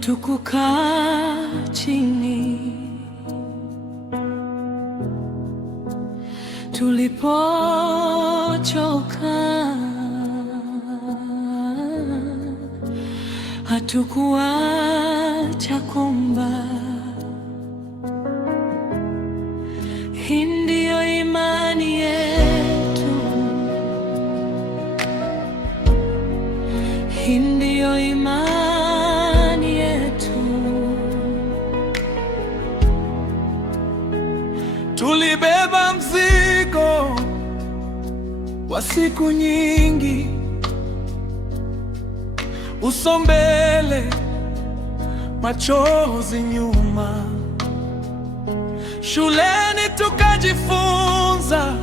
hatukukaa chini tulipochoka, hatukuacha kuomba. Hii ndiyo imani yetu, hii ndiyo imani yetu. Tulibeba mzigo wa siku nyingi, uso mbele, machozi nyuma. Shuleni tukajifunza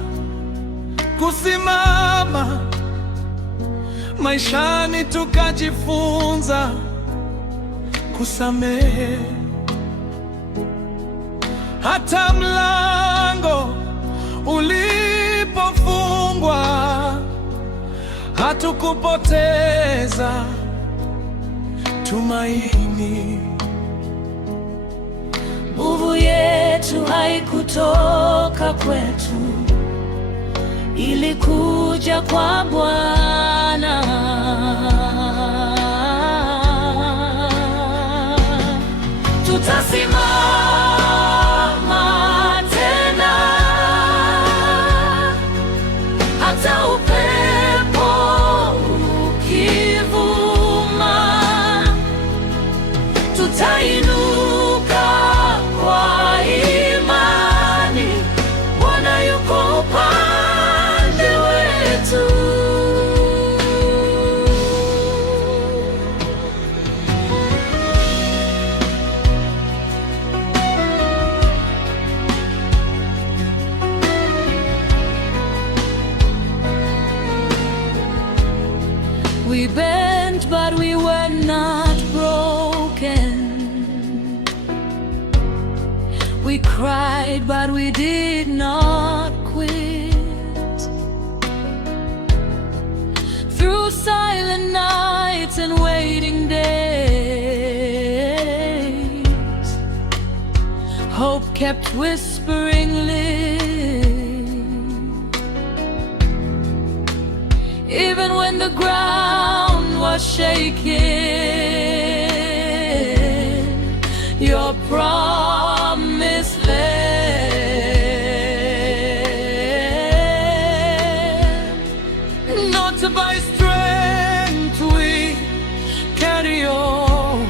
kusimama, maishani tukajifunza kusamehe. Hata mlango ulipofungwa, hatukupoteza tumaini. Nguvu yetu haikutoka kwetu, ilikuja kwa Bwana. Tutasimama tena, hata upepo ukivuma. Tutainuka kwa imani, Bwana yuko upande wetu. We bent, but we were not broken. We cried, but we did not quit. Through silent nights and waiting days, hope kept whispering, live. Even when the ground was shaking, your promise led. Not by strength we carry on,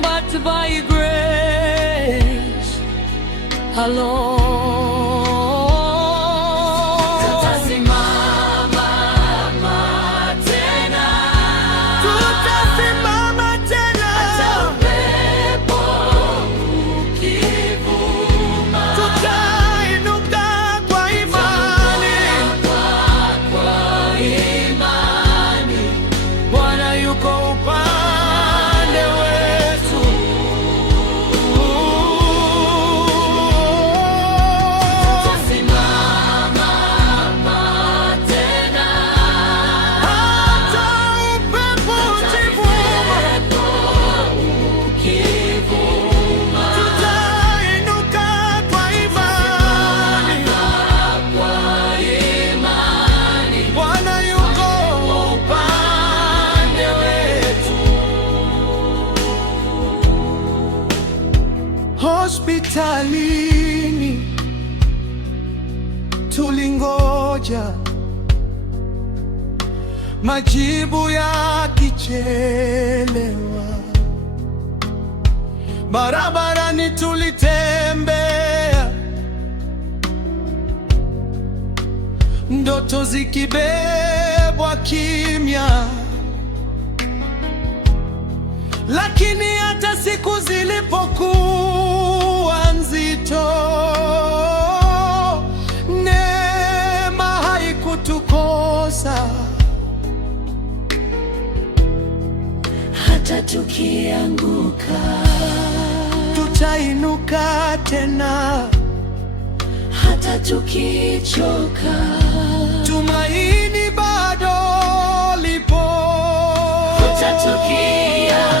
but by grace alone. Hospitalini tulingoja, majibu yakichelewa. Barabarani tulitembea, ndoto zikibebwa kimya. Lakini hata siku zilipokuwa nzito, neema haikutukosa. Hata tukianguka, tutainuka tena. Hata tukichoka, tumaini bado lipo. Hata tukia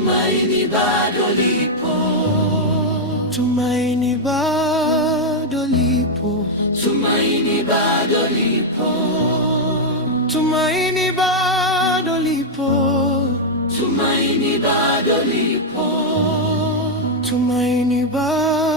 tumaini bado lipo, tumaini bado lipo, tumaini bado lipo, tumaini bado lipo, tumaini bado lipo, tumaini bado